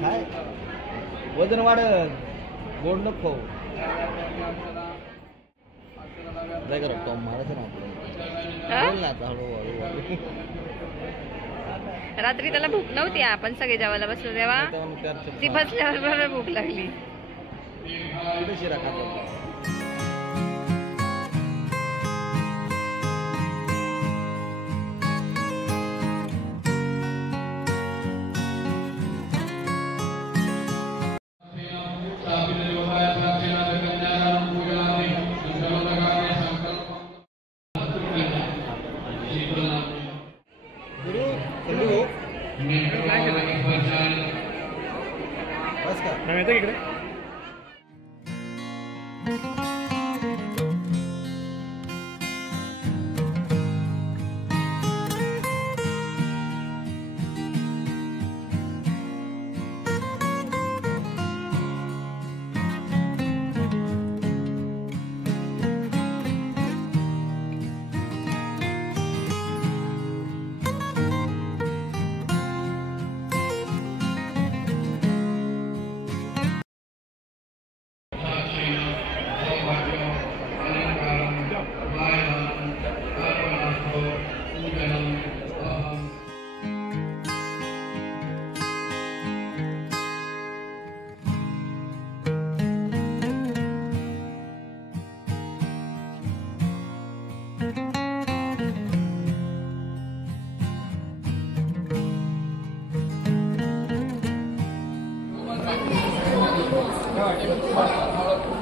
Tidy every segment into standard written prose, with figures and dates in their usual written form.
काय वजन वाढत गोड नको काय करा टॉम मारायचं ना बोल ना हळूहळू. रात्री त्याला भूक नव्हती, आपण सगळे जेवायला बसलो तेव्हा ती बसल्यावर बरोबर भूक लागली. शिरा खात इकडे.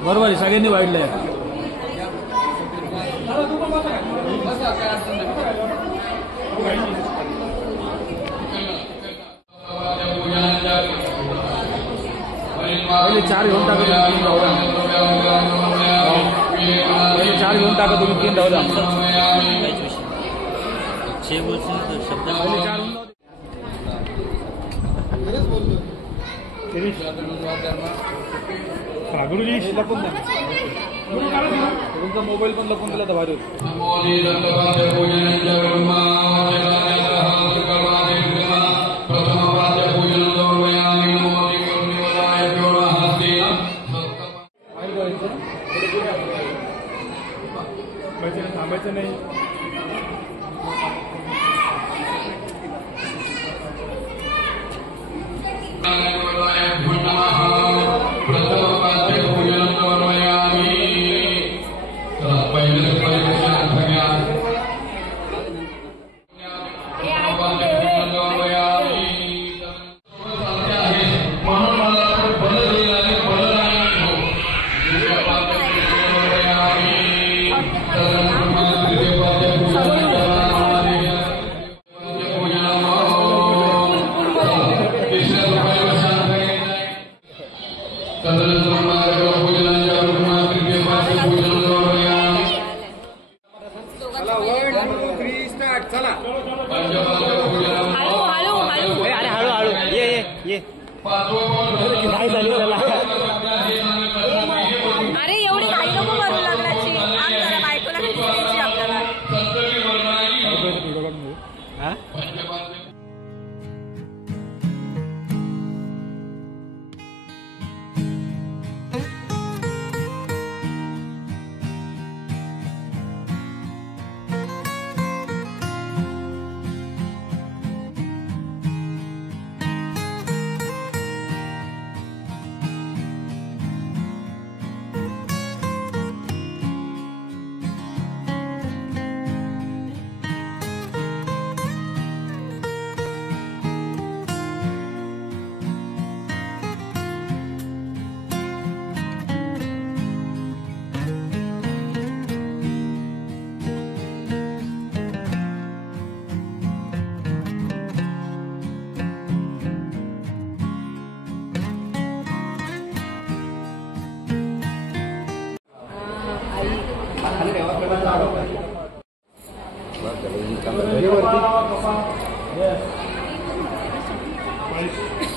बरोबर आहे, सगळ्यांनी वाढलंय. पहिले 4 घेऊन टाका तुम्ही, 3 राहू द्या. पहिले 4 घेऊन टाका तुम्ही, 3 राहू द्या. गुरुजी लपून द्या, तुमचा मोबाईल पण लपून दिला तर भारी थांबायचं नाही. काय झाली त्याला? अरे एवढी घाई नको करू लग्नाची. आम जरा बायकोला घरी द्यायची आपल्याला. हा?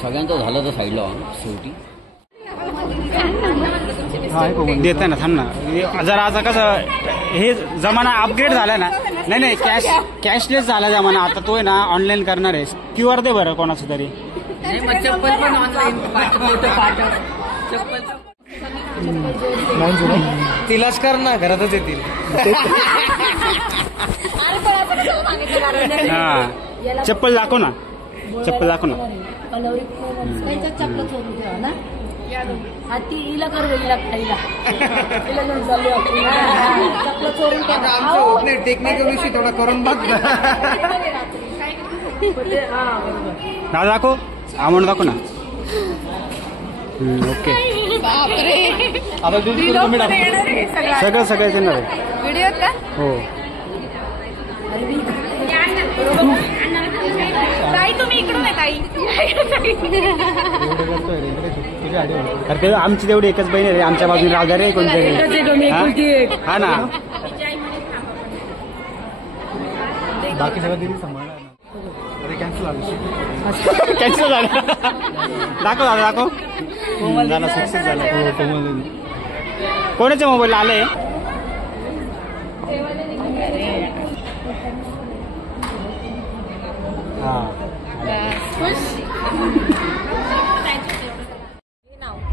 सगळ्यांचं झालं तर साईडला शेवटी देत ना थांब ना जरा आता कसं हे जमाना अपग्रेड झाला ना. नाही कॅशलेस झाला जमाना आता. तो आहे ना ऑनलाईन करणार आहे. QR दे बरं कोणाचं तरी. तिलाच कर ना घरातच येतील. हा चप्पल दाखव ना. चप्पल दाखव ना. चप्पल चोरून ठेवा ना. ती हिला कर हिला खायला हिला घेऊन चालली चप्पल चोरून ठेवा. टेक्निकल विषय थोडा करून बघ. दादा दाखव. अमाऊंट दाखव ना. ओके आता सगळं येणार आहे. व्हिडिओ का? हो ताई तुम्ही इकडून आहे ताई. अरे ते आमची तेवढी एकच बहीण आहे. आमच्या बाजूने राहणार आहे कोणतरी. हा ना बाकी सगळं दिली सांभाळणार. कॅन्सल झालं. दाखव दादा दाखव. झाला सक्सेस झाला. कोणाच्या मोबाईलला आलंय?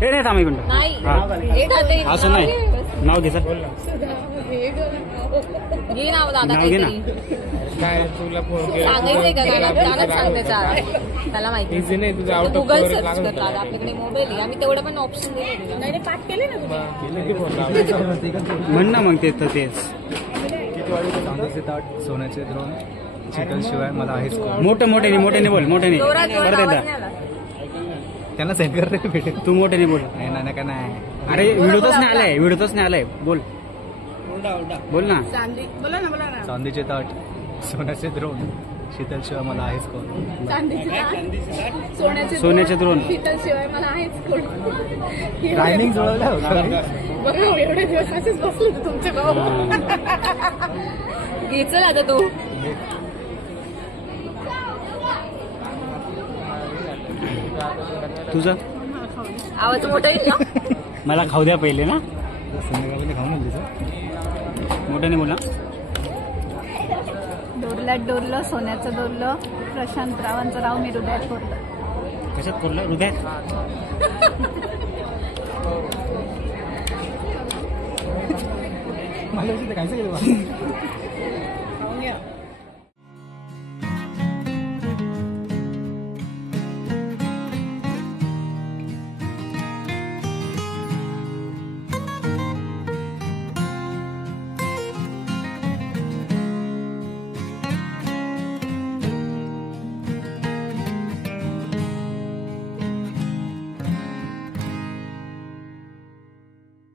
हे नाही थांब इकडं. असं नाही नाव घे. घे नाव दादा. नाव घे ना. काय तुला सांगायचंय का गाणं सांगते त्याला माहिती. गुगल सर्च कर दादा. आपल्याकडे मोबाईल आहे. आम्ही तेवढं पण ऑप्शन दिले. पाठ केले ना म्हण ना मग ते तर तेच. चांदीचे ताट, सोन्याचे द्रोण, चिकन शिवाय मला आहेच कोण. मोठ्याने बोल. मोठ्याने परत एकदा. त्यांना सेंड करते भेटेल. तू मोठ्याने बोल. नाही का नाही. अरे व्हिडिओतच नाही आलाय. बोल ना. चांदीचे ताट, सोन्याचे द्रोण, शीतल शिवाय मला आहेच कोण. सोन्याचे द्रोण. शिवाय मला आहेच कोण. टायमिंग जुळवला बघा एवढे दिवस असेच बसले तुमचे भाऊ. घेचल आता तू. तुझं आवाज मोठा येईल ना. मला खाऊ द्या पहिले ना. संध्याकाळी खाऊन मोठ्याने बोला. डोरल्यात डोरलं सोन्याचं डोरलं प्रशांत रावांचं राव मी हृदयात कोरलं. कशात कोरलं? हृदयात. मला काय